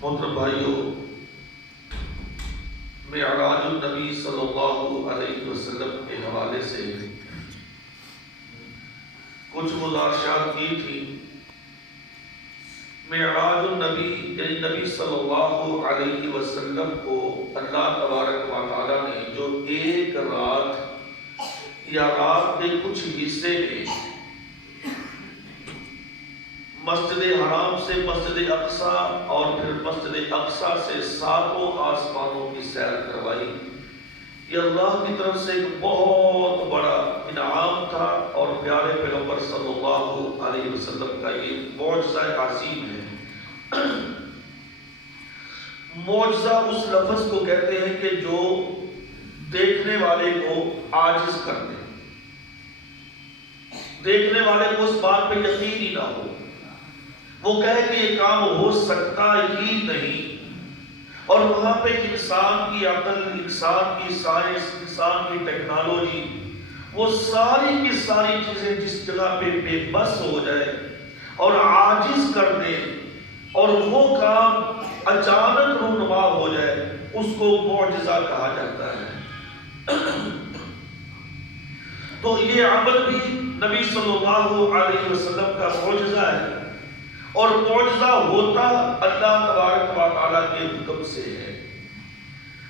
محترم بھائیوں، معراج النبی صلی اللہ علیہ وسلم کے حوالے سے کچھ گزارشات کی تھی۔ معراج النبی یعنی نبی صلی اللہ علیہ وسلم کو اللہ تبارک و تعالیٰ نے جو ایک رات یا رات کے کچھ حصے میں مسجد حرام سے مسجد اقصیٰ اور پھر مسجد اقصیٰ سے ساتوں آسمانوں کی سیر کروائی، یہ اللہ کی طرف سے ایک بہت بڑا انعام تھا اور پیارے پیغمبر صلی اللہ علیہ وسلم کا یہ معجزہ عظیم ہے۔ معجزہ اس لفظ کو کہتے ہیں کہ جو دیکھنے والے کو عاجز کر دے، دیکھنے والے کو اس بات پہ یقین ہی نہ ہو، وہ کہے کہ یہ کام ہو سکتا ہی نہیں، اور وہاں پہ انسان کی عقل، انسان کی سائنس، انسان کی ٹیکنالوجی، وہ ساری کی ساری چیزیں جس جگہ پہ بے بس ہو جائے اور عاجز کر دے اور وہ کام اچانک رونما ہو جائے، اس کو معجزہ کہا جاتا ہے۔ تو یہ عمل بھی نبی صلی اللہ علیہ وسلم کا معجزہ ہے، اور معجزہ ہوتا اللہ تبارک و تعالیٰ کے حکم سے ہے۔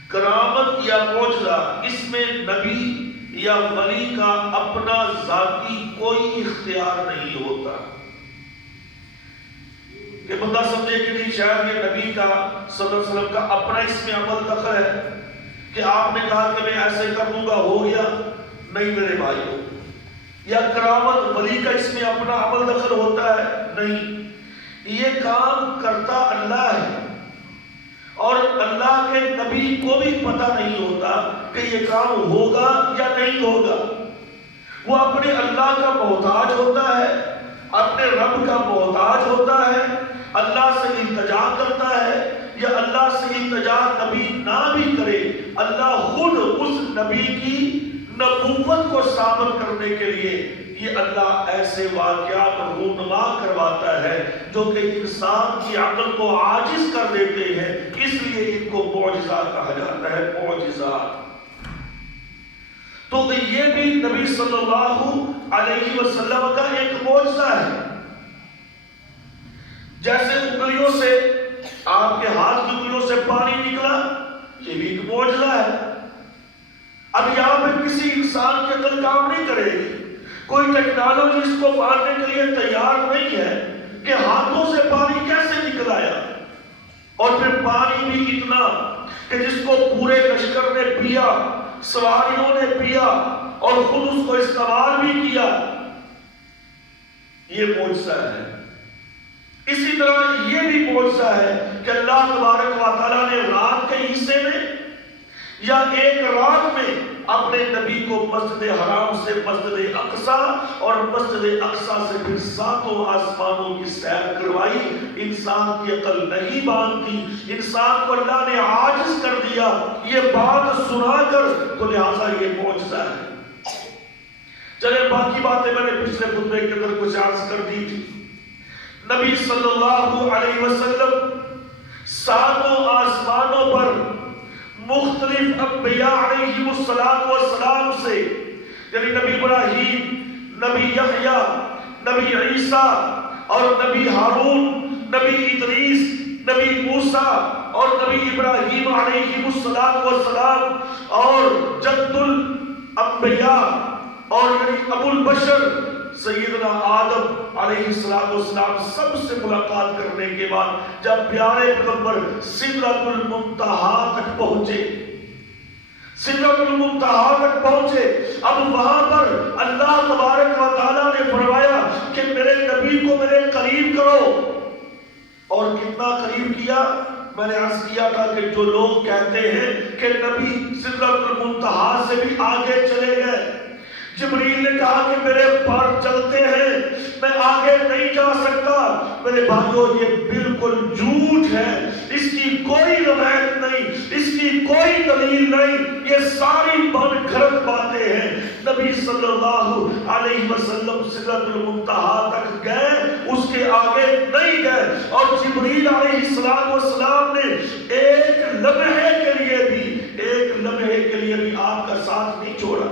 کرامت یا معجزہ اس میں نبی یا ولی کا اپنا ذاتی کوئی اختیار نہیں ہوتا کہ بندہ سمجھے کہ نہیں شاید یہ نبی کا صلی اللہ علیہ وسلم کا اپنا اس میں عمل دخل ہے کہ آپ نے کہا کہ میں ایسے کر دوں گا ہو گیا، نہیں میرے بھائیوں، یا کرامت ولی کا اس میں اپنا عمل دخل ہوتا ہے، نہیں، یہ کام کرتا اللہ ہے، اور اللہ کے نبی کو بھی پتہ نہیں ہوتا کہ یہ کام ہوگا یا نہیں ہوگا۔ وہ اپنے اللہ کا محتاج ہوتا ہے، اپنے رب کا محتاج ہوتا ہے، اللہ سے التجا کرتا ہے، یا اللہ سے التجا نبی نہ بھی کرے، اللہ خود اس نبی کی نبوت کو ثابت کرنے کے لیے یہ اللہ ایسے واقعات رونما کرواتا ہے جو کہ انسان کی عقل کو عاجز کر دیتے ہیں، اس لیے ان کو معجزہ کہا جاتا ہے، معجزات۔ تو یہ بھی نبی صلی اللہ علیہ وسلم کا ایک معجزہ ہے۔ جیسے انگلیوں سے، آپ کے ہاتھ کی انگلیوں سے پانی نکلا، یہ بھی ایک معجزہ ہے۔ اب یہاں پہ کسی انسان کی عقل کام نہیں کرے گی، کوئی ٹیکنالوجی اس کو ماننے کے لیے تیار نہیں ہے کہ ہاتھوں سے پانی کیسے نکل آیا، اور پھر پانی بھی اتنا کہ جس کو پورے لشکر نے پیا، سواریوں نے پیا اور خود اس کو استعمال بھی کیا، یہ معجزہ ہے۔ اسی طرح یہ بھی معجزہ ہے کہ اللہ تبارک و تعالیٰ نے رات کے حصے میں یا ایک رات میں اپنے نبی کو مسجد حرام سے مسجد اقصیٰ اور مسجد اقصیٰ سے پھر ساتوں آسمانوں کی سیر کروائی۔ انسان کی عقل نہیں مانتی، انسان کو اللہ نے عاجز کر دیا یہ بات سنا کر، تو لہٰذا یہ معجزہ ہے۔ چلے باقی باتیں میں نے پچھلے خطبے کے اندر کچھ عرض کر دی تھی۔ نبی صلی اللہ علیہ وسلم ساتوں آسمانوں پر مختلف انبیاء علیہم السلام سے، یعنی نبی ابراہیم، نبی یحییٰ، نبی عیسیٰ اور نبی ہارون، نبی ادریس، نبی موسیٰ اور نبی ابراہیم علیہم السلام، اور جد الانبیاء اور یعنی ابو البشر سیدنا آدم علیہ السلام سب سے ملاقات کرنے کے بعد جب پیارے پیغمبر سدرۃ المنتہا تک پہنچے، سدرۃ المنتہا تک پہنچے، اب وہاں پر اللہ تبارک و تعالیٰ نے فرمایا کہ میرے نبی کو میرے قریب کرو، اور کتنا قریب کیا؟ میں نے عرض کیا تھا کہ جو لوگ کہتے ہیں کہ نبی سدرۃ المنتہا سے بھی آگے چلے گئے، جبریل نے کہا کہ میرے پر چلتے ہیں، میں آگے نہیں جا سکتا، میرے بھائیوں یہ بالکل جھوٹ ہے، اس کی کوئی روایت نہیں، اس کی کوئی دلیل نہیں، یہ ساری من گھڑت باتیں ہیں۔ نبی صلی اللہ علیہ وسلم سدرۃ المنتہا تک گئے، اس کے آگے نہیں گئے، اور جبریل علیہ السلام نے ایک لمحے کے لیے بھی آپ کا ساتھ نہیں چھوڑا۔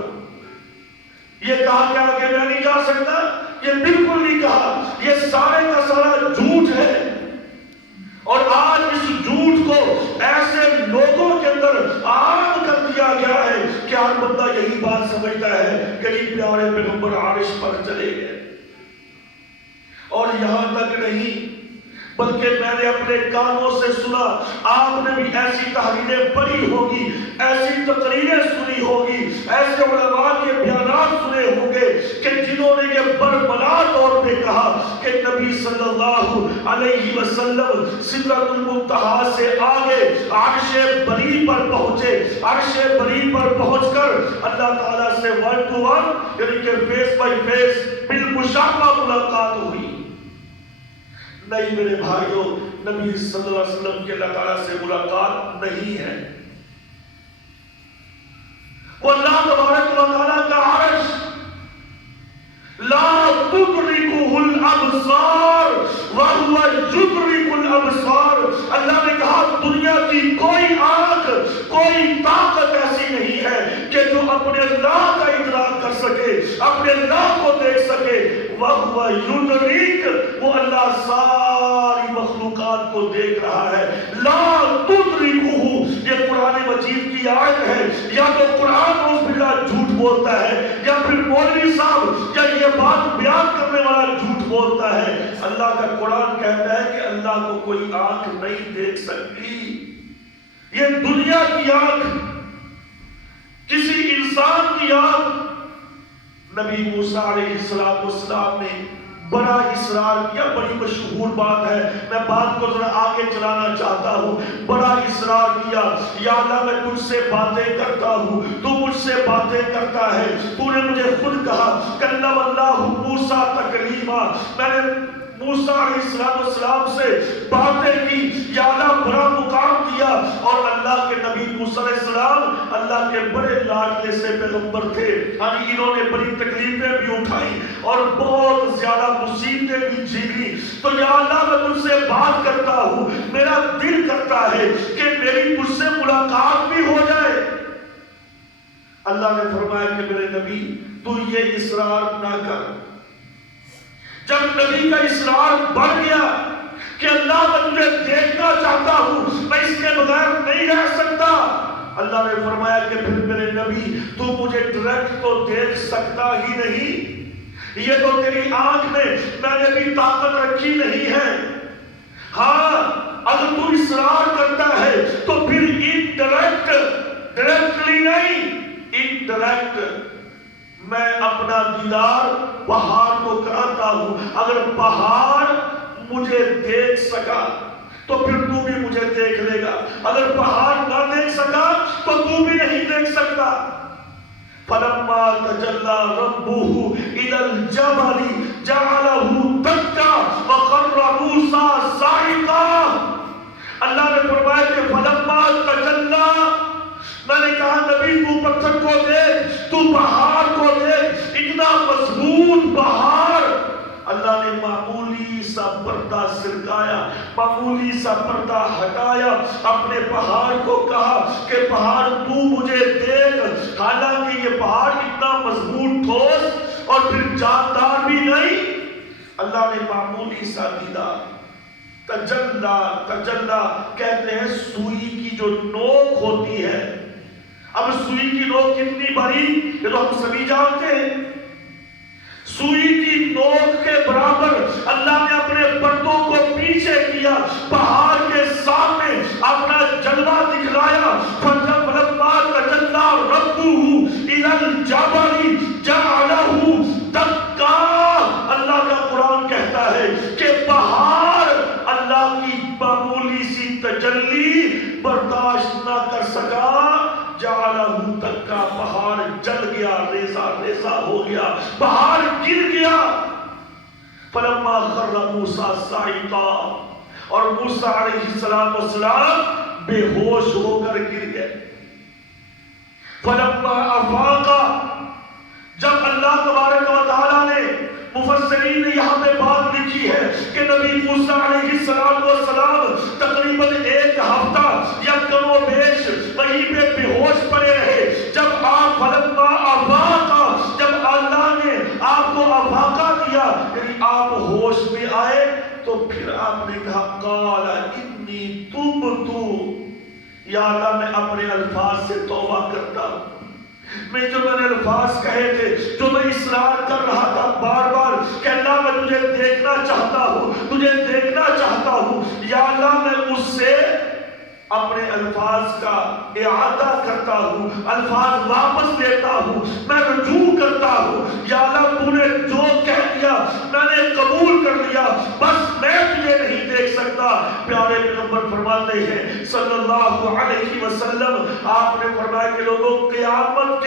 یہ کہا کہ آگے میں نہیں جا سکتا، یہ بالکل نہیں کہا، یہ سارے کا سارا جھوٹ ہے۔ اور آج اس جھوٹ کو ایسے لوگوں کے اندر عام کر دیا گیا ہے کہ ہر بندہ یہی بات سمجھتا ہے کہ یہ پیارے پیغمبر عرش پر چلے گئے۔ اور یہاں تک نہیں بلکہ میں نے اپنے کانوں سے سنا، آپ نے بھی ایسی تحریریں پڑھی ہوگی، ایسی تقریریں سنی ہوگی، ایسے علماء کے بیانات سنے ہوں گے کہ جنہوں نے یہ بربلا طور پہ کہا کہ نبی صلی اللہ علیہ وسلم سدرۃ المنتہا سے آگے عرش بری پر پہنچے، عرش بری پر پہنچ کر اللہ تعالیٰ سے 1 to 1 یعنی کہ فیس بائی فیس بالمشافہ ملاقات ہوئی۔ نہیں میرے بھائیوں، نبی صلی اللہ علیہ وسلم کے اللہ تعالیٰ سے ملاقات نہیں ہے۔ وہ اللہ تبارک و تعالیٰ کا عرش لا تدرکہ الابصار وہو یدرک الابصار، اللہ نے کہا دنیا کی کوئی آنکھ، کوئی طاقت ایسی نہیں ہے کہ جو اپنے اللہ کا ادراک کر سکے، اپنے اللہ کو دیکھ سکے۔ وہو یدرک، وہ اللہ ساری مخلوقات کو دیکھ رہا ہے۔ لا تدرکہ، یہ قرآن مجید کی آیت ہے، یا تو قرآن روز باللہ جھوٹ بولتا ہے، یا پھر مولوی صاحب یا یہ بات بیان کرنے والا جھوٹ بولتا ہے۔ اللہ کا قرآن کہتا ہے کہ اللہ کو کوئی آنکھ نہیں دیکھ سکتی۔ یہ دنیا کی آنکھ، کسی انسان کی آنکھ، نبی موسیٰ علیہ السلام نے بڑا اصرار کیا، بڑی مشہور بات ہے، میں بات کو ذرا آگے چلانا چاہتا ہوں۔ بڑا اصرار کیا، یا اللہ میں تجھ سے باتیں کرتا ہوں، تو مجھ سے باتیں کرتا ہے، تو نے مجھے خود کہا کلم اللہ موسیٰ تکلیما، میں نے موسیٰ علیہ السلام سے باتیں کی، یا اللہ بڑا مقام دیا۔ اور اللہ کے نبی موسیٰ علیہ السلام اللہ کے بڑے لاڈلے سے پیغمبر تھے، یعنی انہوں نے بڑی تکلیفیں بھی اٹھائیں اور بہت زیادہ مصیبتیں بھی جھیلی۔ تو یا اللہ میں تجھ سے بات کرتا ہوں، میرا دل کرتا ہے کہ میری تجھ سے ملاقات بھی ہو جائے۔ اللہ نے فرمایا کہ میرے نبی تو یہ اصرار نہ کر۔ جب نبی کا اصرار بڑھ گیا کہ اللہ میں تجھے دیکھنا چاہتا ہوں، میں اس کے بغیر نہیں رہ سکتا، اللہ نے فرمایا کہ پھر میرے نبی تو مجھے ڈائریکٹ تو دیکھ سکتا ہی نہیں، یہ تو تیری آنکھ میں نے بھی طاقت رکھی نہیں ہے۔ ہاں اگر تو اصرار کرتا ہے تو پھر ڈائریکٹلی نہیں، انڈائریکٹ میں اپنا دیدار پہاڑ کو کراتا ہوں۔ اگر پہاڑ مجھے دیکھ سکا تو پھر تو بھی مجھے دیکھ لے گا، اگر پہاڑ نہ دیکھ سکا تو تو بھی نہیں دیکھ سکتا۔ فَلَمَّا تَجَلَّى رَبُّهُ إِلَى الْجَبَلِ جَعَلَهُ دَكًّا وَخَرَّ مُوسَىٰ صَعِقًا۔ اللہ نے فرمایا کہ فَلَمَّا تَجَلَّى، میں نے کہا نبی تو پتھر کو دیکھ، تو پہاڑ کو دیکھ، اتنا مضبوط پہاڑ۔ اللہ نے معمولی سا پردہ سرکایا، معمولی سا پردہ ہٹایا، اپنے پہاڑ کو کہا کہ پہاڑ تو مجھے دیکھ۔ حالانکہ یہ پہاڑ اتنا مضبوط ٹھوس اور پھر جاندار بھی نہیں، اللہ نے معمولی سا دیدار۔ تجلا کہتے ہیں سوئی کی جو نوک ہوتی ہے۔ اب سوئی کی نوک کتنی بڑی یہ تو ہم سبھی جانتے ہیں، سوئی کی نوک کے برابر اللہ نے اپنے پردوں کو پیچھے کیا، پہاڑ کے سامنے اپنا جلوہ دکھلایا۔ فَلَمَّا تَجَلَّى رَبُّهُ إِلَى الْجَبَلِ جَعَلَهُ دَكًّا۔ اللہ کا قرآن کہتا ہے کہ پہاڑ اللہ کی معمولی سی تجلی برداشت نہ کر سکا، جعلہ دکا، پہاڑ جل گیا، ریزہ ریزہ ہو گیا، پہاڑ گر گیا۔ فلما خر موسیٰ صاعقا، اور موسیٰ علیہ السلام بے ہوش ہو کر گر گئے. فلما افاقا، جب اللہ تبارک و تعالیٰ نے، مفسرین نے یہاں پہ بات لکھی ہے کہ نبی موسیٰ علیہ السلام تقریباً 1 ہفتہ یا کم و بیش وہیں پہ بے ہوش پڑے رہے. جب آپ فلما افاقا، جب اللہ نے آپ کو افاقہ دیا، یعنی آپ ہوش میں آئے، تو پھر آپ نے کہا قال انی تبت، یا اللہ میں اپنے الفاظ سے توبہ کرتا ہوں. میں جو میں نے الفاظ کہے تھے، جو میں اصرار کر رہا تھا بار بار کہ اللہ میں تجھے دیکھنا چاہتا ہوں، تجھے دیکھنا چاہتا ہوں، یا اللہ میں اس سے اپنے الفاظ کا اعادہ کرتا ہوں، الفاظ واپس لیتا ہوں، میں رجوع کرتا ہوں. یا اللہ تو نے جو کہہ دیا میں نے قبول کر لیا، بس میں تجھے نہیں دیکھ سکتا. پیارے پیغمبر فرماتے ہیں صلی اللہ علیہ وسلم، آپ نے فرمایا کہ لوگوں قیامت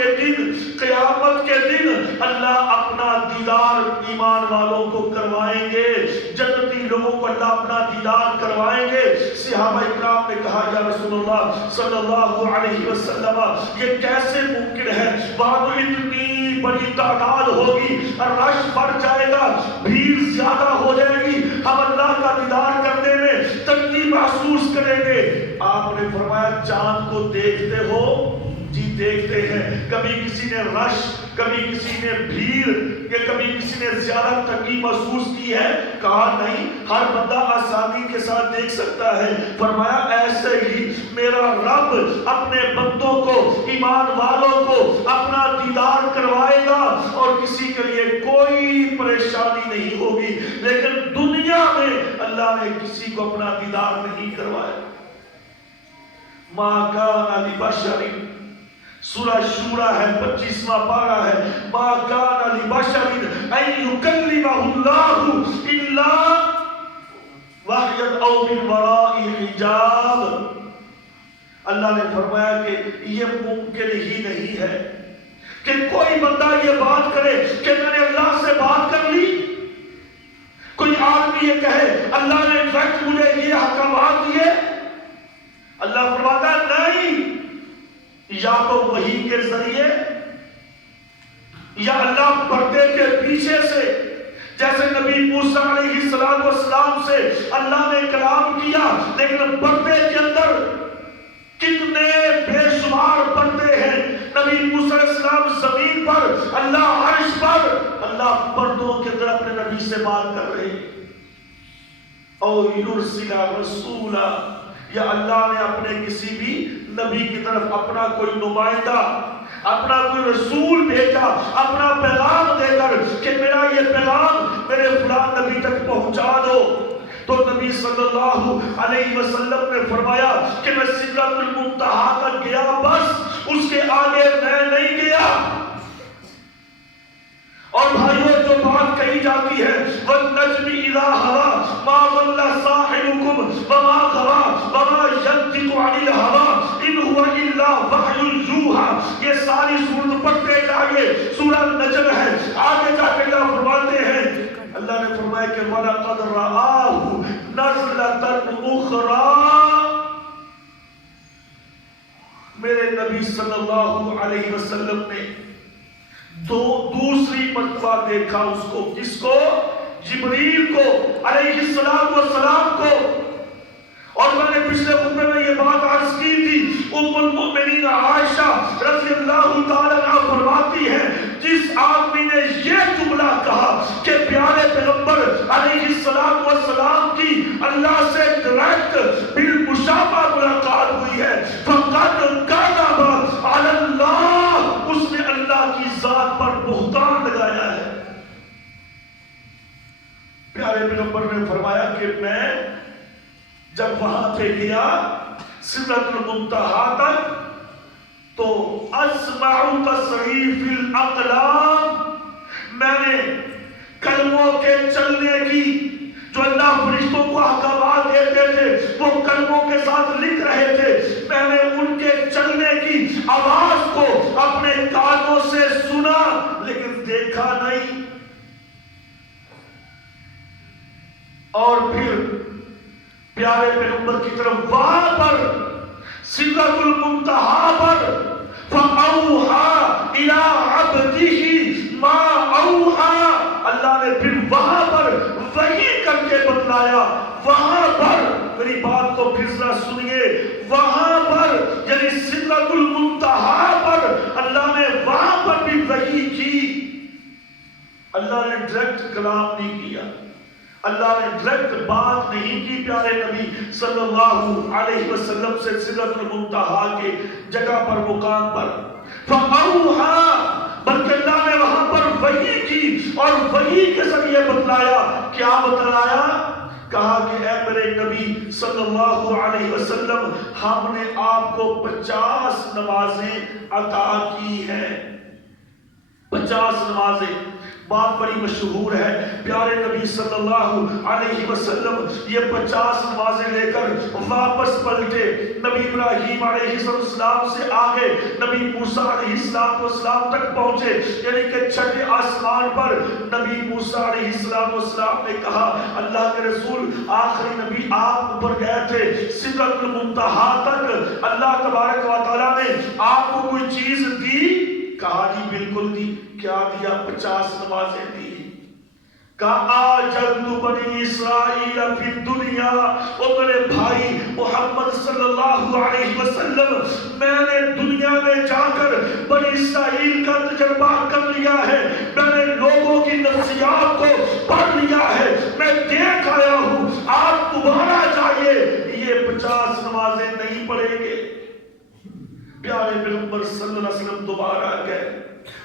کے دن اللہ اپنا دیدار ایمان والوں کو کروائیں گے، جنتی لوگوں کو اللہ اپنا دیدار کروائیں گے. صحابہ اکرام نے کہا یا رسول اللہ صلی اللہ علیہ وسلم یہ کیسے ممکن ہے؟ وہاں تو اتنی بڑی تعداد ہوگی، رش بڑھ جائے گا، بھیڑ زیادہ ہو جائے گی، ہم اللہ کا دیدار کرنے میں تنگی محسوس کریں گے. آپ نے فرمایا چاند کو دیکھتے ہو؟ جی دیکھتے ہیں. کبھی کسی نے رش، کبھی کسی نے بھیڑ، یا کبھی کسی نے زیادہ تنگی محسوس کی ہے؟ کہا نہیں، ہر بندہ آسانی کے ساتھ دیکھ سکتا ہے. فرمایا ایسے ہی میرا رب اپنے بندوں کو، ایمان والوں کو اپنا دیدار کروائے گا، اور کسی کے لیے کوئی پریشانی نہیں ہوگی. لیکن دنیا میں اللہ نے کسی کو اپنا دیدار نہیں کروایا. ما کان لبشر، سورہ شورى ہے 25واں پارہ ہے، ما کان لبشر ان یکلمہ اللہ الا وحیا او من وراء حجاب. اللہ نے فرمایا کہ یہ ممکن ہی نہیں ہے کہ کوئی بندہ یہ بات کرے کہ میں نے اللہ سے بات کر لی. کوئی آدمی یہ کہے اللہ نے ڈائریکٹ مجھے یہ احکامات دیے. اللہ فرماتا ہے نہیں، یا تو وحی کے ذریعے، یا اللہ پردے کے پیچھے سے، جیسے نبی موسیٰ علیہ السلام سے اللہ نے کلام کیا، لیکن پردے کے اندر کتنے بے شمار پردے ہیں. نبی موسیٰ علیہ السلام زمین پر، اللہ عرش پر، اللہ پردوں کے اندر اپنے نبی سے بات کر رہے ہیں. او یرسل رسولا، یا اللہ نے اپنے کسی بھی نبی کی طرف اپنا کوئی نمائندہ، اپنا کوئی رسول بھیجا، اپنا پیغام دے کر کہ میرا یہ پیغام میرے فلان نبی تک پہنچا دو. تو نبی صلی اللہ علیہ وسلم نے فرمایا کہ میں سدرۃ المنتہا تک گیا، بس اس کے آگے میں نہیں گیا. اور بھائیوں جو بات کہی جاتی ہے وَالنَّجْمِ إِذَا هَوَى مَا ضَلَّ صَاحِبُكُمْ وَمَا غَوَى وَمَا يَنطِقُ عَنِ الْهَوَى إِنْ هُوَ إِلَّا وَحْيٌ يُوحَىٰ. یہ ساری سورت پڑھتے جائیے، سورہ نجم ہے. آگے جا کے اللہ فرماتے ہیں، اللہ نے فرمایا کہ وَلَقَدْ رَآهُ نَزْلَةً أُخْرَىٰ. میرے نبی صلی اللہ علیہ وسلم نے دوسری مرتبہ دیکھا اس کو. کس کو؟ جبریل کو علیہ السلام کو. اور میں نے پچھلے خطبے میں یہ بات عرض کی تھی، ام المؤمنین عائشہ رضی اللہ تعالیٰ عنہ فرماتی ہے جس آدمی نے یہ جملہ کہا کہ پیارے پیغمبر علیہ السلام کی اللہ سے ڈائریکٹ بالمشافہ ملاقات ہوئی ہے، فقد کذب علی اللہ، اس نے اللہ کی ذات پر بہتان لگایا ہے. پیارے پیغمبر نے فرمایا کہ میں جب وہاں پہ گیا سدرۃ المنتہا تک تو اسمع تصریف الاقلام، میں نے کلموں کے چلنے کی، جو اللہ فرشتوں کو احکامات دیتے تھے وہ کلموں کے ساتھ لکھ رہے تھے، میں نے ان کے چلنے کی آواز کو اپنے کانوں سے سنا لیکن دیکھا نہیں. اور پھر پیارے پیغمبر کی طرف وہاں پر سدرۃ المنتہا پر فَأَوْحَى إِلَىٰ عَبْدِهِ مَا أَوْحَى، اللہ نے پھر وہاں پر وحی کر کے بتلایا. وہاں پر میری بات کو پھر ذرا سنیے، وہاں پر یعنی سدرۃ المنتہا پر اللہ نے وہاں پر بھی وحی کی. اللہ نے ڈائریکٹ کلام نہیں کیا، اللہ نے ڈائریکٹ بات نہیں کی پیارے نبی صلی اللہ علیہ وسلم سے سدرۃ المنتہا کے جگہ پر مقام پر. فَأَوْحَى، بلکہ اللہ نے وہاں پر وحی کی اور وحی کے ذریعے بتلایا. کیا بتلایا؟ کہا کہ اے میرے نبی صلی اللہ علیہ وسلم، ہم نے آپ کو 50 نمازیں عطا کی ہیں. 50 نمازیں. بات بڑی مشہور ہے، پیارے نبی صلی اللہ علیہ وسلم یہ 50 نمازیں لے کر واپس پلٹے. نبی ابراہیم علیہ السلام سے آگے نبی موسیٰ علیہ السلام تک پہنچے، یعنی کہ چھٹے آسمان پر نبی موسیٰ علیہ السلام نے کہا اللہ کے رسول آخری نبی آپ اوپر گئے تھے سدرۃ المنتہا تک، اللہ تبارک و تعالیٰ نے آپ کو کوئی چیز دی؟ کہا جی بالکل دی. کیا دیا؟ 50 نمازیں دی. کہا آجلت بنی اسرائیل فی الدنیا، او میرے بھائی محمد صلی اللہ علیہ وسلم، میں نے دنیا میں جا کر بنی اسرائیل کا تجربہ کر لیا ہے، میں نے لوگوں کی نفسیات کو پڑھ لیا ہے، میں دیکھ آیا ہوں. آپ دوبارہ جائیے، یہ 50 نمازیں نہیں پڑھیں گے. پیارے پیغمبر صلی اللہ علیہ وسلم دوبارہ گئے،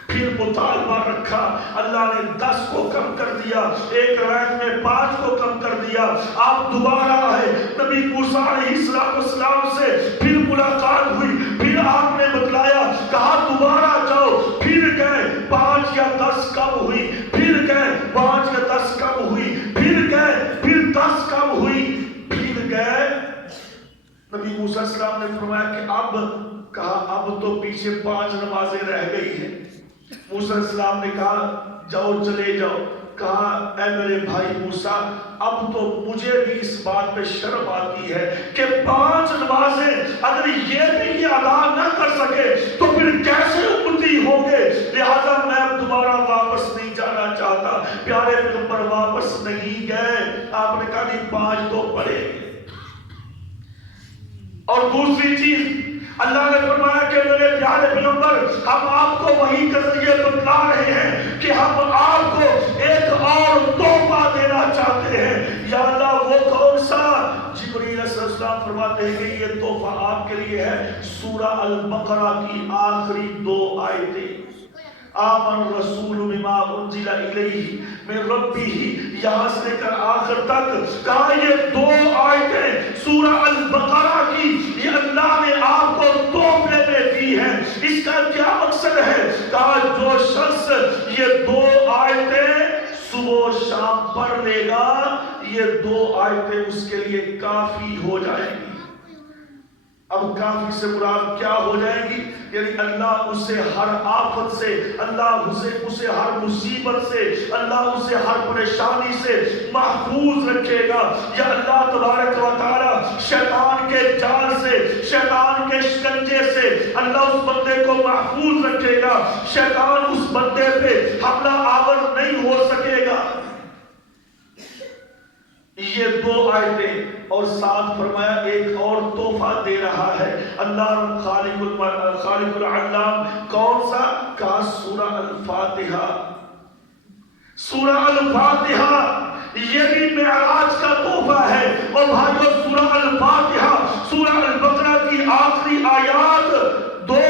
پھر مطالبہ رکھا. اللہ نے 10 کو کم کر دیا، ایک روایت میں 5 کو کم کر دیا. آپ دوبارہ آئے، نبی موسیٰ علیہ السلام سے پھر ملاقات ہوئی، پھر آپ نے بتلایا، کہا دوبارہ جاؤ. پھر گئے، 5 یا 10 کم ہوئی، پھر گئے 5 یا 10 کم ہوئی، پھر گئے، پھر 10 کم ہوئی، پھر گئے. نبی موسیٰ علیہ السلام نے فرمایا کہ اب، کہا اب تو پیچھے 5 نمازیں رہ گئی ہیں. موسیٰ علیہ السلام نے کہا جاؤ چلے جاؤ. کہا اے میرے بھائی موسیٰ، اب تو مجھے بھی اس بات پہ شرم آتی ہے کہ 5 نمازیں اگر یہ بھی یہ ادا نہ کر سکے تو پھر کیسے امتی ہوں گے. لہذا میں اب دوبارہ واپس نہیں جانا چاہتا. پیارے پیغمبر واپس نہیں گئے. آپ نے کہا نہیں 5 تو پڑھے. اور دوسری چیز اللہ نے فرمایا کہ میرے پیارے پیغمبر، ہم آپ کو وحی کے ذریعے بتلا رہے ہیں کہ ہم آپ کو ایک اور تحفہ دینا چاہتے ہیں. یا اللہ وہ کون سا؟ جبریل علیہ السلام فرماتے ہیں کہ یہ تحفہ آپ کے لیے ہے سورہ البقرہ کی آخری 2 آیتیں. آمن الرسول بما انزل الیہ من ربہ، یہاں سے لے کر آخر تک. کہا یہ 2 آیتیں سورہ البقرہ کی یہ اللہ نے آپ کو تحفے میں دی ہے. اس کا کیا مقصد ہے؟ کہا جو شخص یہ 2 آیتیں صبح و شام پڑھ لے گا، یہ 2 آیتیں اس کے لیے کافی ہو جائیں گی. اب کافی سے مراد کیا ہو جائے گی؟ یعنی اللہ اسے ہر آفت سے، اللہ اسے ہر مصیبت سے، اللہ اسے ہر پریشانی سے محفوظ رکھے گا. یا اللہ تبارک و تعالی شیطان کے جال سے، شیطان کے شکنجے سے اللہ اس بندے کو محفوظ رکھے گا. شیطان اس بندے پہ حملہ آور نہیں ہو سکے گا. یہ 2 آیتیں اور ساتھ فرمایا ایک اور تحفہ دے رہا ہے اللہ خالق العلام. کون سا؟ کہا سورہ الفاتحہ. سورہ الفاتحہ یہ بھی معراج کا تحفہ ہے. اور بھائیو سورہ الفاتحہ سورہ البقرہ کی آخری آیات 2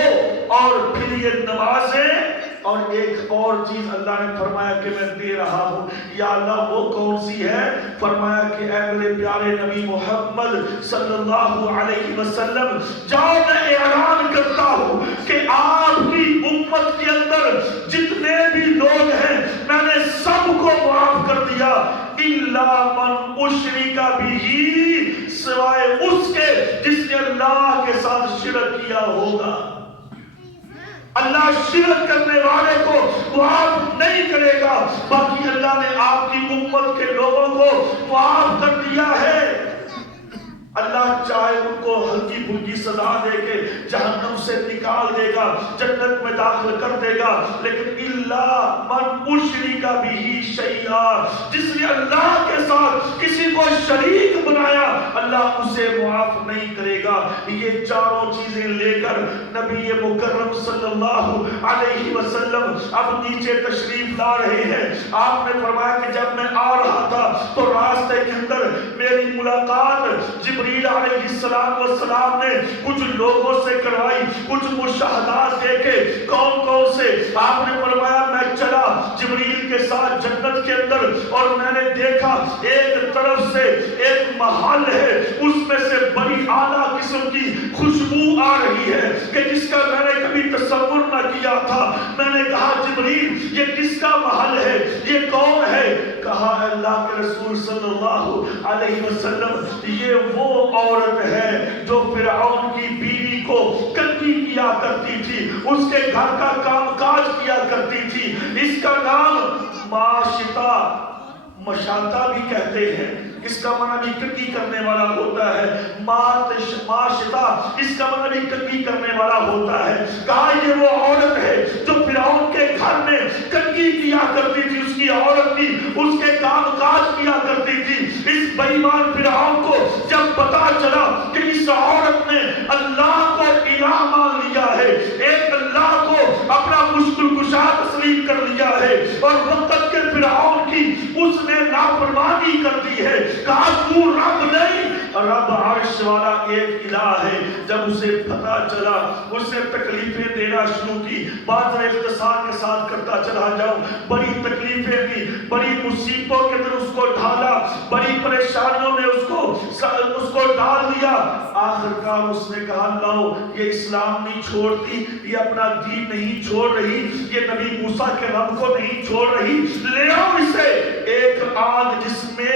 اور پھر یہ نمازیں. اور ایک اور چیز اللہ نے فرمایا کہ میں دے رہا ہوں. یا اللہ وہ کون سی ہے؟ فرمایا کہ اے میرے پیارے نبی محمد صلی اللہ علیہ وسلم، جاؤ میں اعلان کرتا ہوں کہ آپ کی امت کے اندر جتنے بھی لوگ ہیں میں نے سب کو معاف کر دیا الا من اشرک بہ، سوائے اس کے جس نے اللہ کے ساتھ شرک کیا ہوگا. اللہ شرک کرنے والے کو معاف نہیں کرے گا، باقی اللہ نے آپ کی امت کے لوگوں کو معاف کر دیا ہے۔ اللہ چاہے ان کو ہلکی پھلکی سزا دے کے جہنم سے نکال دے گا، جنت میں داخل کر دے گا، لیکن اللہ من اشرک بہ شیئا، جس نے اللہ کے ساتھ کسی کو شریک بنایا اللہ اسے معاف نہیں کرے گا۔ یہ چاروں چیزیں لے کر نبی مکرم صلی اللہ علیہ وسلم اب نیچے تشریف لا رہے ہیں۔ آپ نے فرمایا کہ جب میں آ رہا تھا تو راستے کے اندر میری ملاقات جبریل علیہ السلام نے کچھ لوگوں سے کروائی، کچھ مشاہدات دیکھے۔ کون کون سے؟ آپ نے فرمایا میں چلا جبریل کے ساتھ جنت کے اندر اور میں نے دیکھا ایک طرف سے ایک محل ہے، اس میں سے بڑی اعلیٰ قسم کی خوشبو آ رہی ہے کہ جس کا میں نے کبھی تصور نہ کیا تھا۔ میں نے کہا جبریل یہ کس کا محل ہے، یہ کون ہے؟ کہا اللہ کے رسول صلی اللہ علیہ وسلم یہ وہ عورت ہے جو فرعون کی بیوی کو کنگھی کیا کرتی تھی، اس کے گھر کا کام کاج کیا کرتی تھی۔ اس کا نام ماشطہ، مشاطہ بھی کہتے ہیں، اس کا معنی بھی کنگھی کرنے والا ہوتا ہے۔ ماشطہ اس کا معنی بھی کنگھی کرنے والا ہوتا ہے۔ کہا یہ وہ عورت ہے جو فرعون کے گھر میں کنگھی کیا کرتی تھی، اس کی عورت تھی، اس کے کام کاج کیا کرتی تھی۔ اس بے ایمان فرعون کو جب پتا چلا کہ اس عورت نے اللہ کو الہ مان لیا ہے، ایک اللہ کو اپنا مشکل کشا تسلیم کر لیا ہے، اور وقت کے فرعون کی اس نے نافرمانی کر دی ہے، کہا تو رب نہیں، رب عرش والا ایک الہ ہے۔ جب اسے پتا چلا اس نے تکلیفیں دینا شروع کی۔ بات اختصار کے ساتھ کرتا چلا جاؤں، بڑی تکلیفیں دی، بڑی مصیبتوں کے اندر اس کو ڈھالا، بڑی پریشانیوں میں اس کو ڈال دیا۔ آخرکار اس نے کہا لاؤ یہ اسلام نہیں چھوڑتی، یہ اپنا دین نہیں چھوڑ رہی، یہ نبی موسیٰ کے رب کو نہیں چھوڑ رہی، لے آؤ اسے۔ ایک آگ جس میں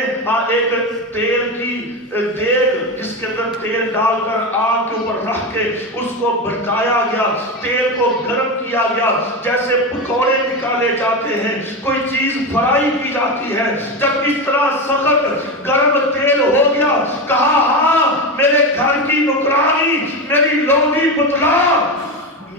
ایک تیل کی دیگ جس کے اندر تیل ڈال کر آگ کے اوپر رکھ کے اس کو بھڑکایا گیا، تیل کو گرم کیا گیا، جیسے پکوڑے نکالے جاتے ہیں، کوئی چیز فرائی کی جاتی ہے۔ جب اس طرح سخت گرم تیل ہو گیا، کہا ہاں میرے گھر کی نوکرانی میری لونڈی بتلا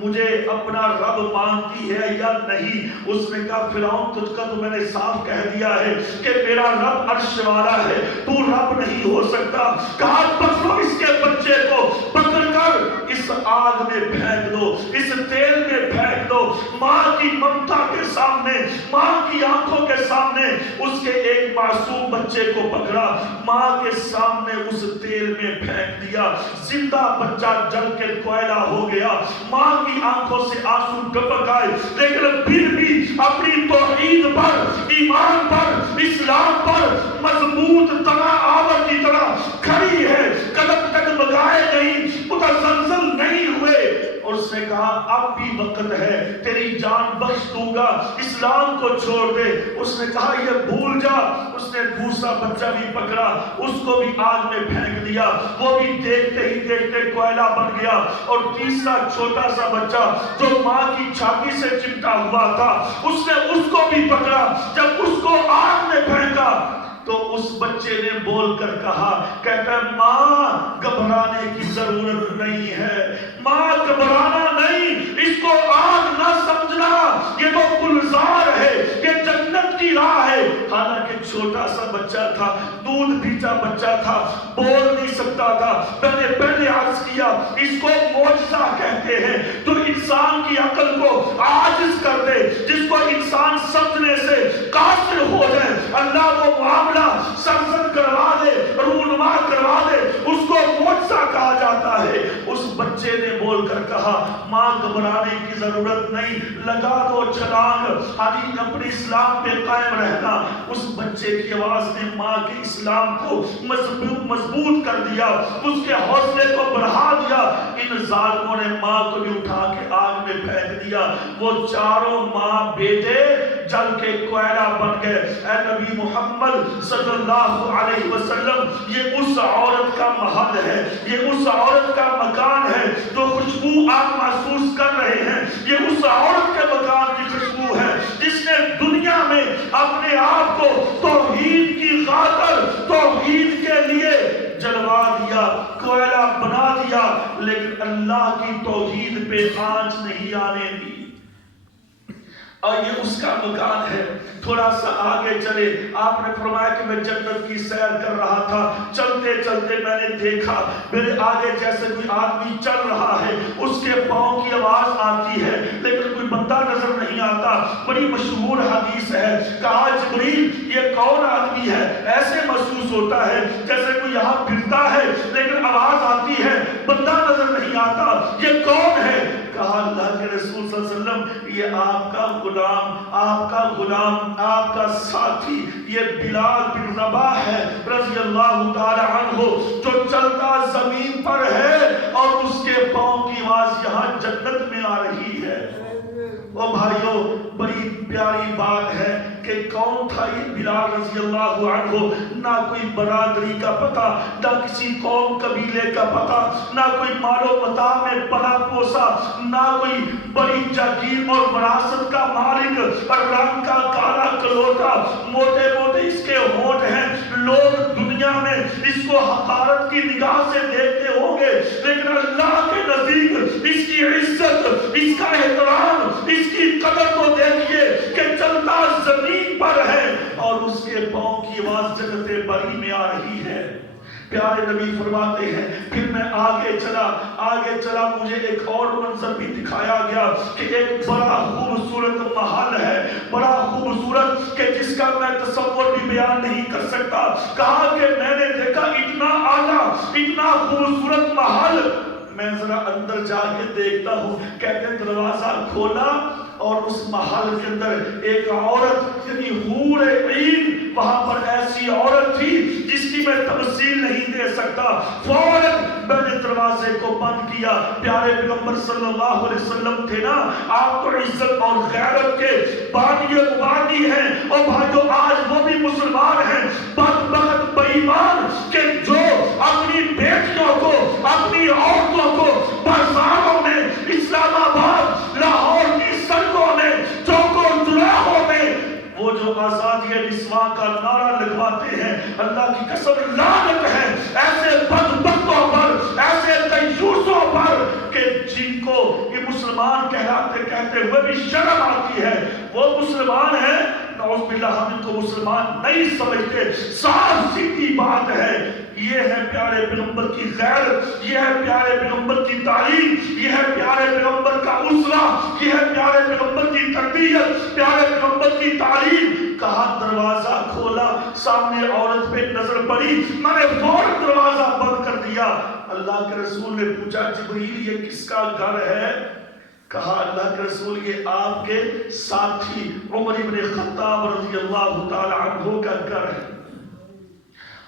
مجھے اپنا رب مانتی ہے یا نہیں؟ اس نے کہا فرعون تجھ کا تو میں نے صاف کہہ دیا ہے کہ میرا رب عرش والا ہے، تو رب نہیں ہو سکتا۔ کہا پکڑو اس کے بچے کو، پکڑ کر اس آگ میں پھینک دو، اس تیل میں پھینک دو۔ ماں کی ممتا کے سامنے، ماں کی آنکھوں کے سامنے اس کے ایک معصوم بچے کو پکڑا، ماں کے سامنے اس تیل میں پھینک دیا، زندہ بچہ جل کے کوئلہ ہو گیا۔ ماں کی آنکھوں سے آنسو ٹپک آئے، لیکن پھر بھی اپنی توحید پر، ایمان پر، اسلام پر مضبوط طرح آور کی طرح کھڑی ہے، قدم ڈگمگائے نہیں، متزلزل نہیں ہوئے۔ اور اس نے کہا اب بھی وقت ہے، تیری جان بخش دوں گا، اسلام کو چھوڑ دے۔ اس نے کہا یہ بھول جا۔ اس نے دوسرا بچہ بھی پکڑا، اس کو بھی آگ میں پھینک دیا، وہ بھی دیکھتے ہی دیکھتے کوئلہ بن گیا۔ اور تیسرا چھوٹا سا بچہ جو ماں کی چھاتی سے چمٹا ہوا تھا، اس نے اس کو بھی پکڑا، جب اس کو آگ میں پھینکا تو اس بچے نے بول کر کہا، کہتا ہے ماں گھبرانے کی ضرورت نہیں ہے، ماں گھبرانا نہیں، اس کو آگ نہ سمجھنا، یہ تو گلزار ہے، یہ جنت کی راہ ہے۔ حالانکہ چھوٹا سا بچہ تھا، دودھ پیتا بچہ تھا، بول نہیں سکتا تھا۔ میں نے پہلے عرض کیا اس کو معجزہ کہتے ہیں، جو انسان کی عقل کو عاجز کر دے، جس کو انسان سمجھنے سے قاصر ہو جائے، اللہ وہ معاملہ سرزد کروا دے، رونما کروا دے، اس کو معجزہ کہا جاتا ہے۔ اس بچے نے بول کر کہا ماں گھبرانے کی ضرورت نہیں، لگا دو چھلانگ، ابھی اپنے اسلام پہ قائم رہنا۔ اس بچے کی آواز نے ماں کے اسلام کو مضبوط کر دیا، اس کے حوصلے کو بڑھا دیا۔ ان ظالموں نے ماں کو بھی اٹھا کے آگ میں پھینک دیا، وہ چاروں ماں بیٹے جل کے کوئلہ بن گئے۔ اے نبی محمد صلی اللہ علیہ وسلم، یہ اس عورت کا محل ہے، یہ اس عورت کا مکان ہے جو خوش خوشبو آپ محسوس کر رہے ہیں یہ اس عورت کے مکان کی خوشبو ہے جس نے دنیا میں اپنے آپ کو توحید کی خاطر توحید کے لیے جلوا دیا کوئلہ بنا دیا لیکن اللہ کی توحید پہ آنچ نہیں آنے دی اور یہ اس کا مکان ہے. تھوڑا سا آگے چلے آپ نے فرمایا کہ میں جنت کی سیر کر رہا تھا چلتے چلتے میں نے دیکھا میرے آگے جیسے کوئی آدمی چل رہا ہے اس کے پاؤں کی آواز آتی ہے لیکن کوئی بندہ نظر نہیں آتا. بڑی مشہور حدیث ہے کہا جبریل یہ کون آدمی ہے ایسے محسوس ہوتا ہے جیسے کوئی یہاں پھرتا ہے لیکن آواز آتی ہے بندہ نظر نہیں آتا یہ کون ہے. کہا اللہ کے رسول صلی اللہ علیہ وسلم یہ آپ کا غلام آپ کا ساتھی یہ بلال بن رباح ہے رضی اللہ تعالی عنہ جو چلتا زمین پر ہے اور اس کے پاؤں کی آواز یہاں جنت میں آ رہی ہے. او بھائیو بڑی پیاری بات ہے کہ کون تھا یہ بلال رضی اللہ عنہ. نہ کوئی برادری کا پتہ نہ کسی قوم قبیلے کا پتہ نہ کوئی مال و متاع میں پلا پوسا نہ کوئی بڑی جاگیر اور وراثت کا مالک اور رنگ کا کالا کلوٹا موٹے موٹے اس کے ہونٹ ہیں. لوگ دنیا میں اس کو حقارت کی نگاہ سے دیکھتے ہوں گے لیکن اللہ کے نزدیک اس کی عزت اس کا احترام اس کی قدر کو دیکھیے کہ چلتا زمین پر ہے اور اس کے پاؤں کی آواز جنت بری میں آ رہی ہے. پیارے نبی فرماتے ہیں پھر میں آگے چلا مجھے ایک اور منظر بھی دکھایا گیا کہ ایک بڑا خوبصورت محل ہے بڑا خوبصورت کہ جس کا میں تصور بھی بیان نہیں کر سکتا. کہا کہ میں نے دیکھا اتنا اعلیٰ اتنا خوبصورت محل. میں ذرا اندر جا کے دیکھتا ہوں کہتے ہیں دروازہ کھولا اور اس محل کے اندر ایک عورت یعنی حور عین وہاں پر ایسی عورت تھی جس کی میں تفصیل نہیں دے سکتا. فوراً میں نے دروازے کو بند کیا. پیارے پیغمبر صلی اللہ علیہ وسلم تھے نا آپ تو عزت اور غیرت کے بانی ہیں اور بھائیو آج وہ بھی مسلمان ہیں بدبخت بے ایمان کہ جو اپنی بیٹیوں کو اپنی عورتوں کو بازاروں میں اسلام آباد لاہور کی سڑکوں میں چوکوں چوراہوں میں وہ جو آزادی نسواں کا نعرہ لگواتے ہیں اللہ کی قسم لعنت ہے ایسے بدبختوں پر ایسے دیوسوں پر کہ جن کو یہ مسلمان کہتے ہوئے بھی شرم آتی ہے. وہ مسلمان ہیں نعوذ باللہ ہم ان کو مسلمان نہیں سمجھتے. صاف سیدھی بات ہے. یہ ہے پیارے پیغمبر کی غیرت یہ ہے پیارے پیغمبر کی تعلیم یہ ہے پیارے پیغمبر کا اسوہ یہ ہے پیارے پیغمبر کی تربیت پیارے پیغمبر کی تعلیم. کہا دروازہ کھولا سامنے عورت پہ نظر پڑی میں نے فوراً دروازہ بند کر دیا. اللہ کے رسول نے پوچھا جبریل یہ کس کا گھر ہے. کہا اللہ کے رسول یہ آپ کے ساتھی عمر ابن خطاب رضی اللہ تعالی عنہ کا گھر ہے.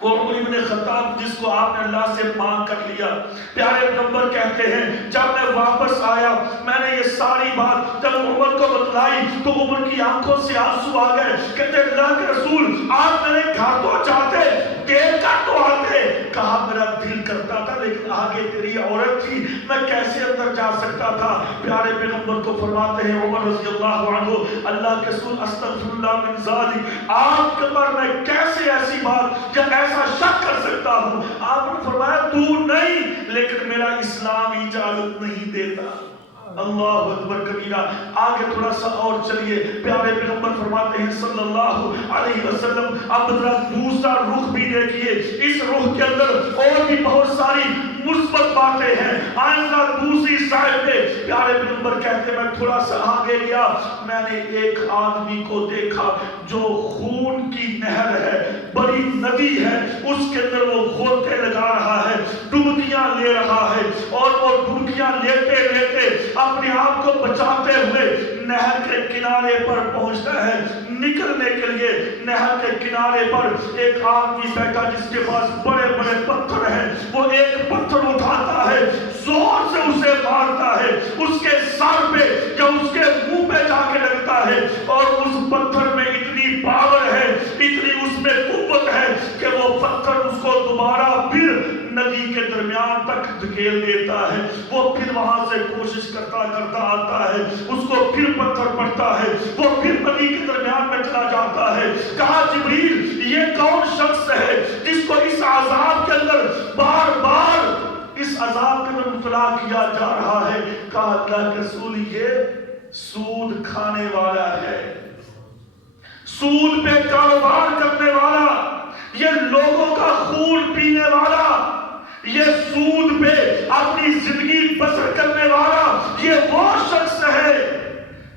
وہ عمر ابن خطاب جس کو آپ نے اللہ سے مانگ کر لیا. پیارے پیغمبر کہتے ہیں جب میں واپس آیا میں نے یہ ساری بات جب عمر کو بتلائی تو عمر کی آنکھوں سے آنسو آ گئے. کہتے اللہ کے رسول آپ میرے گھر تو جاتے دیکھ کر تو آتے. کہا میرا دل کرتا تھا لیکن آگے تیری عورت تھی میں کیسے اندر جا سکتا تھا. پیارے پیغمبر کو فرماتے ہیں عمر رضی اللہ عنہ اللہ کے رسول استغفر اللہ من ذالک آپ کے پر میں کیسے ایسی بات یا ایسا شک کر سکتا ہوں. آپ نے فرمایا تو نہیں لیکن میرا اسلام اجازت نہیں دیتا. اللہ اکبر کبیرہ. آگے تھوڑا سا اور چلیے پیارے پیغمبر فرماتے ہیں صلی اللہ علیہ وسلم اب ذرا دوسرا رخ بھی دیکھیے. اس رخ کے اندر اور بھی بہت ساری مثبت باتیں ہیں. آئندہ دوسری سائڈ پہ پیارے پیغمبر کہتے میں تھوڑا سا آگے گیا میں نے ایک آدمی کو دیکھا جو خون کی نہر ہے بڑی ندی ہے اس کے اندر وہ غوطے لگا رہا ہے ڈبکیاں لے رہا ہے اور وہ ڈبکیاں لیتے لیتے اپنے آپ کو بچاتے ہوئے نہر کے کنارے پر پہنچتا ہے. نکلنے کے لیے نہر کے کنارے پر ایک آدمی بیٹھا جس کے پاس بڑے بڑے پتھر ہیں. وہ ایک پتھر اٹھاتا ہے زور سے اسے مارتا ہے اس کے سر پہ یا اس کے منہ پہ جا کے لگتا ہے اور اس پتھر میں اتنی پاور ہے اتنی اس میں قوت ہے کہ وہ پتھر اس کو دوبارہ پھر ندی کے درمیان تک دھکیل دیتا ہے، وہ پھر وہاں سے کوشش کرتا آتا ہے، اس کو پھر پتھر پڑتا ہے، وہ پھر ندی کے درمیان میں چلا جاتا ہے۔ کہا جبریل یہ کون شخص ہے جس کو اس عذاب کے اندر بار بار اس عذاب کے اندر مبتلا کیا جا رہا ہے؟ کہا اللہ کے رسول یہ سود کھانے والا ہے، سود پہ کاروبار کرنے والا، یہ لوگوں کا خون پینے والا، یہ سود پہ اپنی زندگی بسر کرنے والا، یہ وہ شخص ہے۔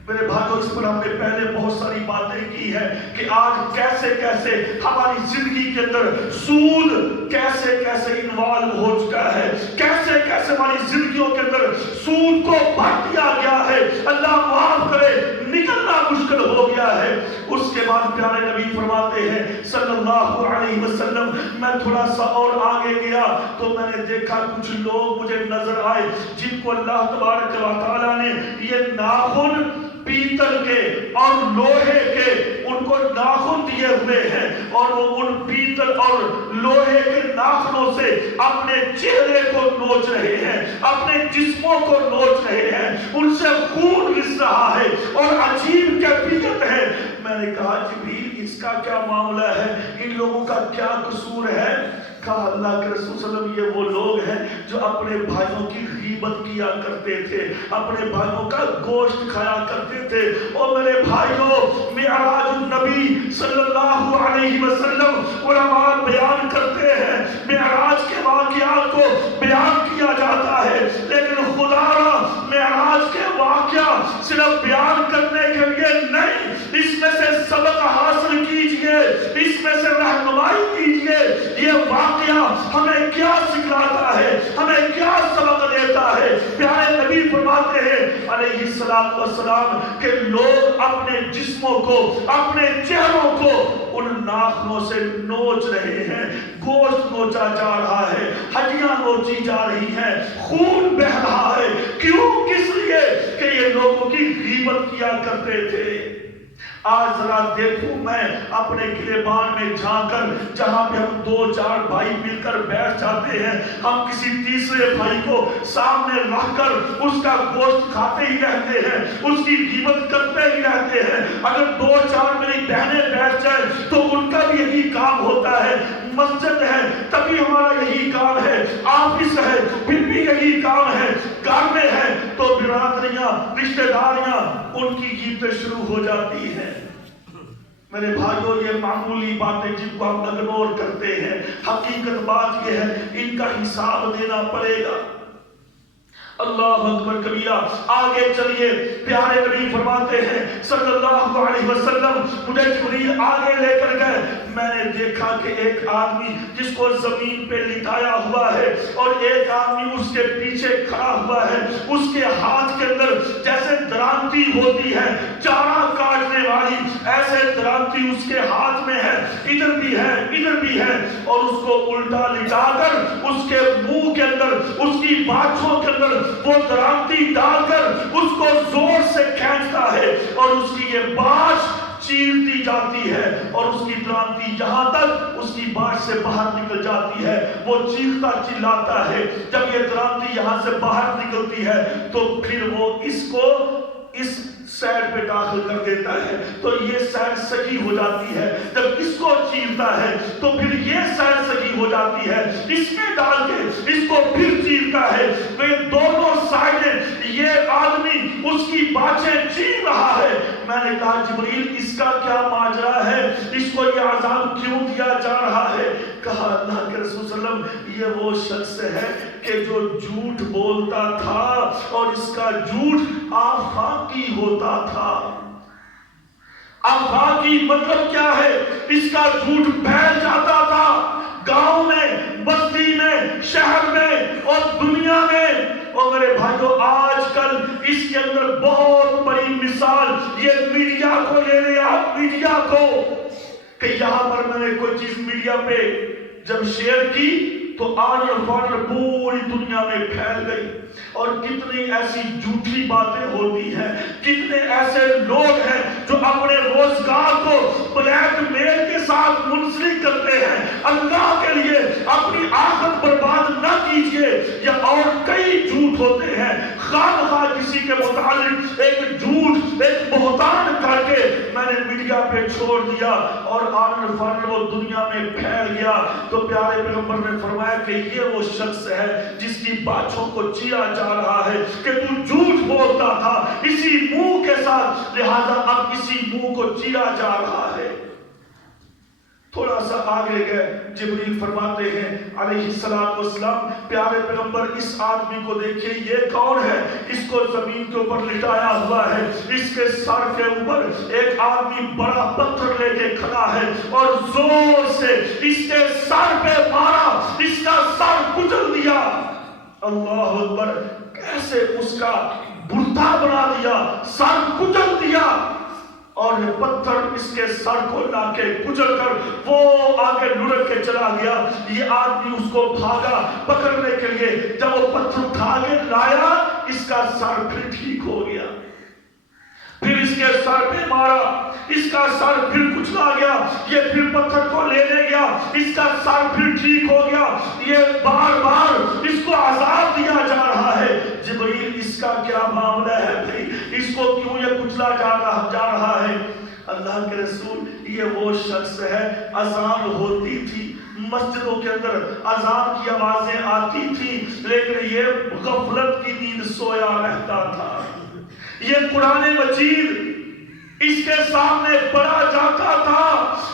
میرے بھائیو اس پر ہم نے پہلے بہت ساری باتیں کی ہیں کہ آج کیسے کیسے ہماری زندگی کے اندر سود کیسے کیسے انوالو ہو چکا ہے، کیسے کیسے ہماری زندگیوں کے اندر سود کو بھر دیا گیا ہے، اللہ معاف کرے نکلنا مشکل ہو گیا ہے۔ اس کے بعد پیارے نبی فرماتے ہیں صلی اللہ علیہ وسلم، میں تھوڑا سا اور آگے گیا تو میں نے دیکھا کچھ لوگ مجھے نظر آئے جن کو اللہ تبارک و تعالیٰ نے یہ ناخن پیتل کے اور لوہے کے ان کو ناخن دیے ہوئے ہیں، اور وہ ان پیتل اور لوہے کے ناخنوں سے اپنے چہرے کو نوچ رہے ہیں، اپنے جسموں کو نوچ رہے ہیں، ان سے خون رس رہا ہے اور عجیب کیفیت ہے۔ میں نے کہا جبریل اس کا کیا معاملہ ہے، ان لوگوں کا کیا قصور ہے؟ کہا اللہ کے رسول صلی اللہ علیہ وسلم یہ وہ لوگ ہیں جو اپنے بھائیوں کی غیبت کیا کرتے تھے، اپنے بھائیوں کا گوشت کھایا کرتے تھے۔ اور میرے بھائیوں معراج النبی صلی اللہ علیہ وسلم علماء بیان کرتے ہیں، معراج کے واقعات کو بیان کیا جاتا ہے، لیکن خدا را معراج کے واقعہ صرف بیان کرنے کے لیے نہیں، اس میں سے سبق حاصل کیجئے، اس میں سے رہنمائی کیجئے۔ یہ واقعہ ہمیں کیا سکھلاتا ہے، ہمیں کیا سبق دیتا ہے؟ پیارے نبی فرماتے ہیں علیہ السلام کہ لوگ اپنے جسموں کو، اپنے چہروں کو ان ناخنوں سے نوچ رہے ہیں، گوشت نوچا جا رہا ہے، ہڈیاں نوچی جا رہی ہیں، خون بہ رہا ہے۔ کیوں؟ کس لیے کہ یہ لوگوں کی غیبت کیا کرتے تھے۔ آج ذرا دیکھوں میں اپنے گریبان میں جا کر، جہاں پہ ہم دو چار بھائی مل کر بیٹھ جاتے ہیں، ہم کسی تیسرے بھائی کو سامنے رکھ کر اس کا گوشت کھاتے ہی رہتے ہیں، اس کی غیبت کرتے ہی رہتے ہیں۔ اگر دو چار میری بہنیں بیٹھ جائیں تو ان کا بھی یہی کام ہوتا ہے، مسجد ہے تبھی ہمارا یہی کام ہے، آفس ہے پھر بھی یہی کام ہے، گھر میں ہے تو برادریاں رشتہ داریاں ان کی غیبتیں شروع ہو جاتی ہیں۔ میرے بھائیوں یہ معمولی باتیں جن کو ہم اگنور کرتے ہیں، حقیقت بات یہ ہے ان کا حساب دینا پڑے گا۔ اللہ اکبر کبیرہ۔ آگے چلیے، پیارے نبی فرماتے ہیں صلی اللہ علیہ وسلم، مجھے جبریل آگے لے کر گئے، میں نے دیکھا کہ ایک آدمی جس کو زمین پہ لٹایا ہوا ہے اور ایک آدمی اس کے پیچھے کھڑا ہوا ہے، اس کے ہاتھ کے اندر جیسے درانتی ہوتی ہے چارہ کاٹنے والی، ایسے درانتی اس کے ہاتھ میں ہے، ادھر بھی ہے ادھر بھی ہے، اور اس کو الٹا لٹا کر اس کے منہ کے اندر، اس کی باچھوں کے اندر وہ درانتی ڈال کر اس کو زور سے کھینچتا ہے اور اس کی یہ باچھ چیرتی جاتی ہے اور اس کی درانتی یہاں تک اس کی باچھ سے باہر نکل جاتی ہے۔ وہ چیختا چلاتا ہے، جب یہ درانتی یہاں سے باہر نکلتی ہے تو پھر وہ اس کو اس سائڈ پہ داخل کر دیتا ہے تو یہ سائڈ سگی ہو جاتی ہے، جب اس کو چیرتا ہے تو پھر یہ سائڈ سگی ہو جاتی ہے، اس میں ڈال کے اس کو پھر چیرتا ہے، تو یہ دونوں سائڈیں یہ آدمی اس کی باچھیں چیر رہا ہے۔ میں نے کہا جبریل اس کا کیا ماجرا ہے، اس کو یہ عذاب کیوں دیا جا رہا ہے؟ کہا اللہ کے رسول صلی اللہ علیہ وسلم یہ وہ شخص ہے کہ جو جھوٹ بولتا تھا اور اس کا جھوٹ آفاقی ہوتا تھا۔ آفاقی مطلب کیا ہے؟ اس کا جھوٹ پھیل جاتا تھا گاؤں میں، بستی میں، شہر میں اور دنیا میں۔ اور میرے بھائیوں آج کل اس کے اندر بہت بڑی مثال یہ میڈیا کو لے لیں آپ، میڈیا کو، کہ یہاں پر میں نے کوئی چیز میڈیا پہ جب شیئر کی تو آڈر فاڈر پوری دنیا میں پھیل گئی، اور کتنی ایسی جھوٹی باتیں ہوتی ہیں، کتنے ایسے لوگ ہیں جو اپنے روزگار کو بلیک میل کے ساتھ منسلک کرتے ہیں۔ اللہ کے لیے اپنی آخرت برباد نہ جھوٹ ہوتے ہیں، خواہ کسی کے متعلق ایک جھوٹ، ایک بہتان کر کے میں نے میڈیا پہ چھوڑ دیا اور آنن فانن وہ دنیا میں پھیل گیا، تو پیارے پیغمبر نے فرمایا کہ یہ وہ شخص ہے جس کی باتوں کو چیرا جا رہا ہے کہ تو جھوٹ بولتا تھا اسی منہ کے ساتھ، لہذا اب اسی منہ کو چیرا جا رہا ہے۔ تھوڑا سا آگے گئے، جبریل فرماتے ہیں علیہ السلام، پیارے پیغمبر اس آدمی کو دیکھیں، یہ کون ہے؟ اس کو زمین کے اوپر لٹایا ہوا ہے، اس کے سر کے اوپر ایک آدمی بڑا پتھر لے کے کھڑا ہے اور زور سے اس کے سر پہ مارا، اس کا سر کچل دیا۔ اللہ اکبر، کیسے اس کا بڑھتا بنا دیا، سر کچل دیا، اور یہ پتھر اس کے سر کو لا کے کچل کر وہ آگے لڑک کے چلا گیا۔ یہ آدمی اس کو بھاگا پکڑنے کے لیے، جب وہ پتھر اٹھا کے لایا اس کا سر پھر ٹھیک ہو گیا، پھر اس کے سر پہ مارا، اس کا سر پھر کچلا گیا، یہ پھر پتھر کو لینے گیا، اس کا سر پھر ٹھیک ہو گیا، یہ بار بار اس کو عذاب دیا جا رہا ہے۔ جبریل اس کا کیا معاملہ ہے بھائی، اس کو کیوں یہ کچلا جا رہا ہے؟ اللہ کے رسول، یہ وہ شخص ہے، اذان ہوتی تھی مسجدوں کے اندر، اذان کی آوازیں آتی تھی، لیکن یہ غفلت کی نیند سویا رہتا تھا۔ یہ قرآن مجید اس کے سامنے پڑھا جاتا تھا،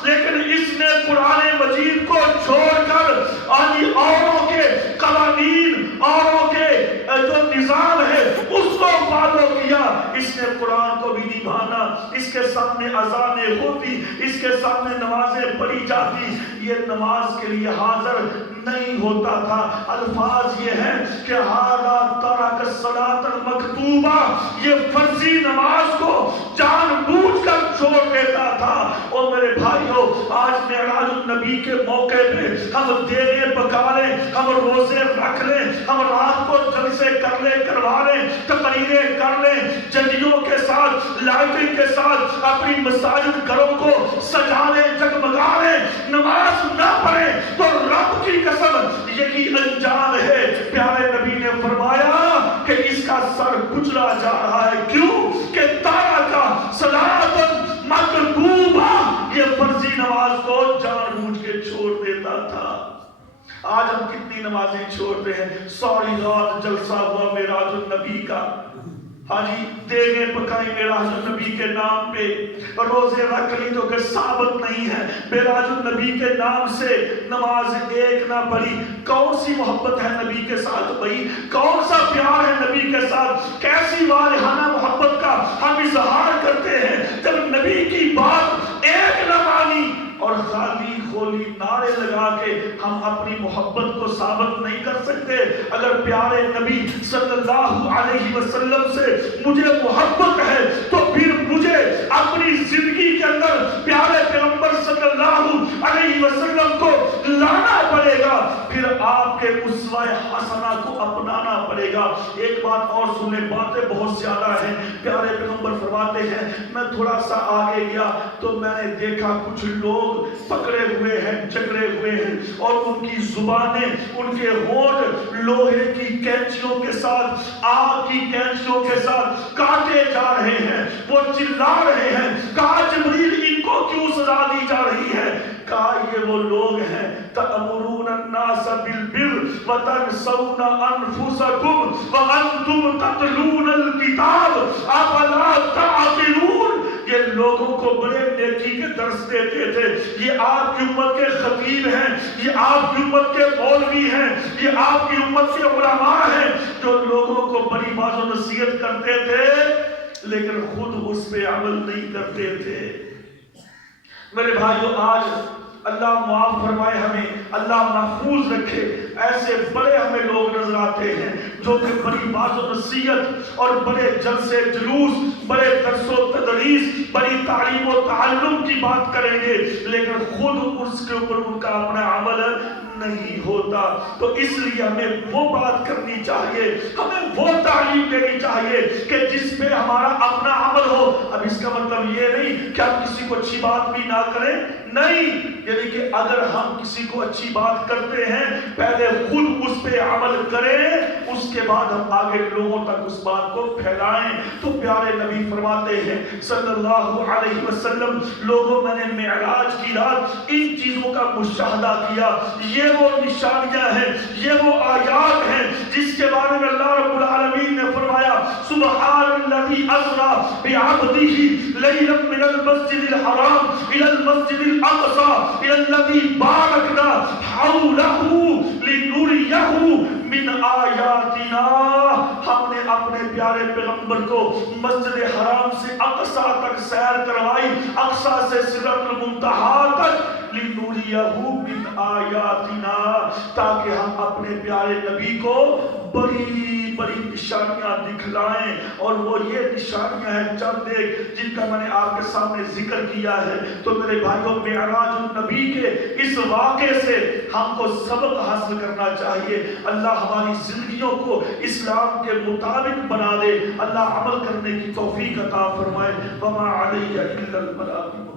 لیکن اس نے قرآن مجید کو چھوڑ کر اوروں کے قوانین، اوروں کے جو نظام ہے اس کو فالو کیا۔ اس نے قرآن کو بھی نہیں مانا، اس کے سامنے اذانیں ہوتی، اس کے سامنے نمازیں پڑھی جاتی، یہ نماز کے لیے حاضر نہیں ہوتا تھا۔ الفاظ یہ ہیں کہ ہذا ترک الصلاۃ المکتوبہ، یہ فرضی نماز کو جان بوجھ کر چھوڑ دیتا تھا۔ اور میرے بھائیوں، آج معراج النبی کے موقع پہ ہم دیگیں پکا لیں، ہم روزے رکھ لیں، ہم رات کو جلسے کر لیں، کروا لیں، تقریریں کر لیں، جنڈیوں کے ساتھ، لائٹنگ کے ساتھ اپنی مساجد گھروں کو سجا لیں، جگمگا لیں، نماز نہ پڑھیں تو رب کی قسم یہی انجام ہے۔ پیارے نبی نے فرمایا کہ اس کا سر کچلا جا رہا ہے، کیوں کہ تارکا صلاۃ مکتوبہ، یہ فرضی نماز کو جان بوجھ کے چھوڑ دیتا تھا۔ آج ہم کتنی نمازیں چھوڑتے ہیں؟ سوری رات جلسہ ہوا معراج النبی کا، ہاں جی، دیگیں پکائی معراج النبی کے نام پہ، روزے رکھ لی جو کہ ثابت نہیں ہے، معراج النبی کے نام سے نماز ایک نہ پڑھی۔ کون سی محبت ہے نبی کے ساتھ بھائی؟ کون سا پیار ہے نبی کے ساتھ؟ کیسی والہانہ محبت کا ہم اظہار کرتے ہیں جب نبی کی بات ایک نہ مانی اور خالی خولی نعرے لگا کے ہم اپنی محبت کو ثابت نہیں کر سکتے۔ اگر پیارے نبی صلی اللہ علیہ وسلم سے مجھے محبت ہے تو پھر مجھے اپنی زندگی کے اندر پیارے پیغمبر صلی اللہ علیہ وسلم کو لانا پڑے گا، پھر آپ کے اسوہ حسنہ کو اپنانا پڑے گا۔ ایک بات اور سنیں، باتیں بہت زیادہ ہیں۔ پیارے پیغمبر فرماتے ہیں میں تھوڑا سا آگے گیا تو میں نے دیکھا کچھ لوگ پکڑے ہوئے ہیں، جکڑے ہوئے ہیں، اور ان کی زبانیں، ان کے ہونٹ لوہے کی کینچیوں کے ساتھ، آگ کی کینچیوں کے ساتھ کاٹے جا رہے ہیں۔ وہ چلا رہے ہیں، کہا جبریل ان کو کیوں سزا دی جا رہی ہے؟ کہا یہ وہ لوگ ہیں تأمرون الناس بالبر وتنسون انفسکم وانتم تتلون الکتاب افلا تعقلون۔ یہ لوگوں کو بڑے نیکی کے درس دیتے تھے، یہ آپ کی امت کے خطیب ہیں، یہ آپ کی امت کے مولوی ہیں، یہ آپ کی امت کے علماء ہیں جو لوگوں کو بڑی واعظ و نصیحت کرتے تھے لیکن خود اس پہ عمل نہیں کرتے تھے۔ میرے بھائیوں، آج اللہ معاف فرمائے ہمیں، اللہ محفوظ رکھے، ایسے بڑے ہمیں لوگ نظر آتے ہیں جو کہ بڑی واعظ و نصیحت اور بڑے جلسے جلوس، بڑے درس و تدریس، بڑی تعلیم و تعلم کی بات کریں گے لیکن خود اس کے اوپر ان کا اپنا عمل نہیں ہوتا۔ تو اس لیے ہمیں وہ بات کرنی چاہیے، ہمیں وہ تعلیم دینی چاہیے کہ جس پہ ہمارا اپنا عمل ہو۔ اب اس کا مطلب یہ نہیں کہ ہم کسی کو اچھی بات بھی نہ کریں، نہیں، یعنی کہ اگر ہم کسی کو اچھی بات کرتے ہیں پہلے خود اس پہ عمل کریں، اس اس کے بعد ہم آگے لوگوں تک اس بات کو پھیلائیں۔ تو پیارے نبی فرماتے ہیں صلی اللہ علیہ وسلم، لوگوں میں نے معراج کی رات ان چیزوں کا مشاہدہ کیا، یہ وہ نشانیاں ہیں، یہ وہ آیات ہیں جس کے بارے میں اللہ رب العالمین نے فرمایا سبحان الذی اسریٰ بعبدہ لیلا من المسجد الحرام الى المسجد الاقصى الى الذی بارکنا حولہ لنریہ من آیاتنا۔ ہم نے اپنے پیارے پیغمبر کو مسجد حرام سے اقصی تک سیر کروائی، اقصی سے سدرۃ المنتہی تک، لنریہ من آیاتنا، تاکہ ہم اپنے پیارے نبی کو بڑی بڑی نشانیاں دکھلائیں۔ اور وہ یہ نشانیاں ہیں چند ایک جن کا میں نے آپ کے سامنے ذکر کیا ہے۔ تو میرے بھائیوں، معراج النبی کے اس واقعے سے ہم کو سبق حاصل کرنا چاہیے۔ اللہ ہماری زندگیوں کو اسلام کے مطابق بنا دے، اللہ عمل کرنے کی توفیق عطا فرمائے۔ وما علیہ الا البلاغ۔